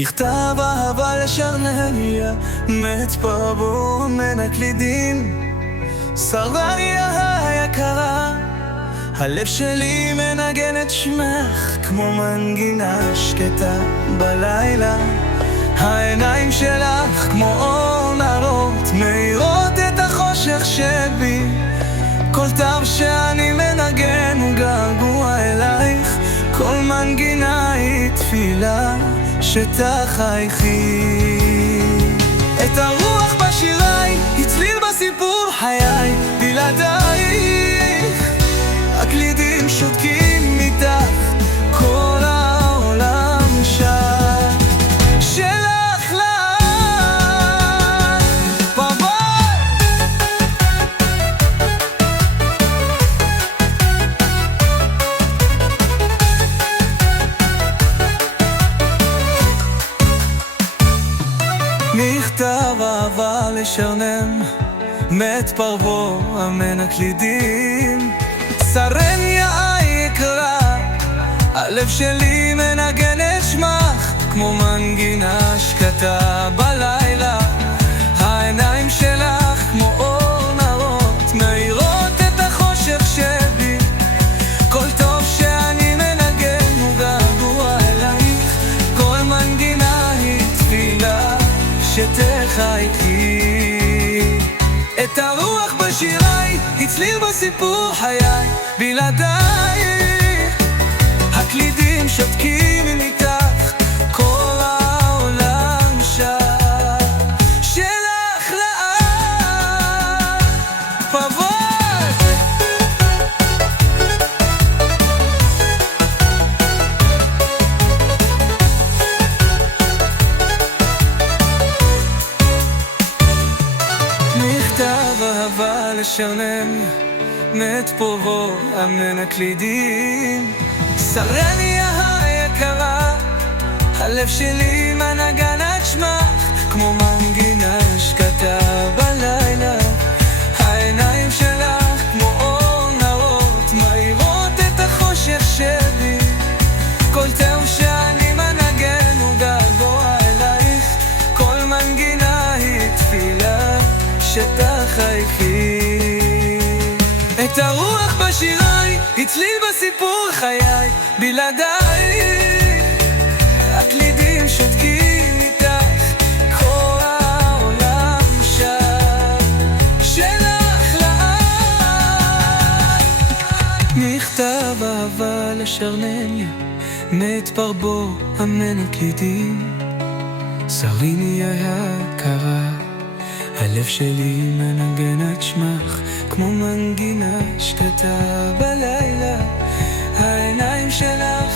לכתב אהבה לשרניה, מת פרבור מן הקלידים. שרניה היקרה, הלב שלי מנגן את שמך כמו מנגינה שקטה בלילה. העיניים שלך כמו אור נרות, מאירות את החושך שבי. כל תו שאני מנגן הוא געגוע אלייך, כל מנגינה היא תפילה שתחייכי. את הרוח בשיריי, הצליל בסיפור חיי, בלעדייך הקלידים שותקים מתחת, כל העולם שט שלך לך פרבור. מכתב אהבה לשרנם, מת פרבור אמן הקלידים. שרניה היקרה, הלב שלי מנגן את שמך כמו מנגינה שקטה בלילה. העיניים שלך כמו אור נרות, מאירות את החושך שבי. כל טוב שאני מנגן הוא געגוע אלייך, כל מנגינה היא תפילה שתחייכי. את הרוח בשיריי, הצליל בסיפור חיי, בלעדייך הקלידים שותקים מתך, כל העולם שט שלך לך פרבור. מכתב אהבה לשרנם, מת פרבור אמן הקלידים. שרניה היקרה, הלב שלי מנגן את שמך כמו מנגינה שקטה בלילה. העיניים שלך כמו אור נרות, מאירות את החושך שבי. כל תאו שאני מנגן הוא געגוע אלייך, כל מנגינה היא תפילה שתחייכי. את הרוח בשיריי, הצליל בסיפור חיי, בלעדייך הקלידים שותקים איתך, כל העולם שט שלך לך. מכתב אהבה לשרניה, מת פרבור אמן הקלידים. שרניה היקרה, הלב שלי מנגן את שמך כמו מנגינה שקטה בלילה. העיניים שלך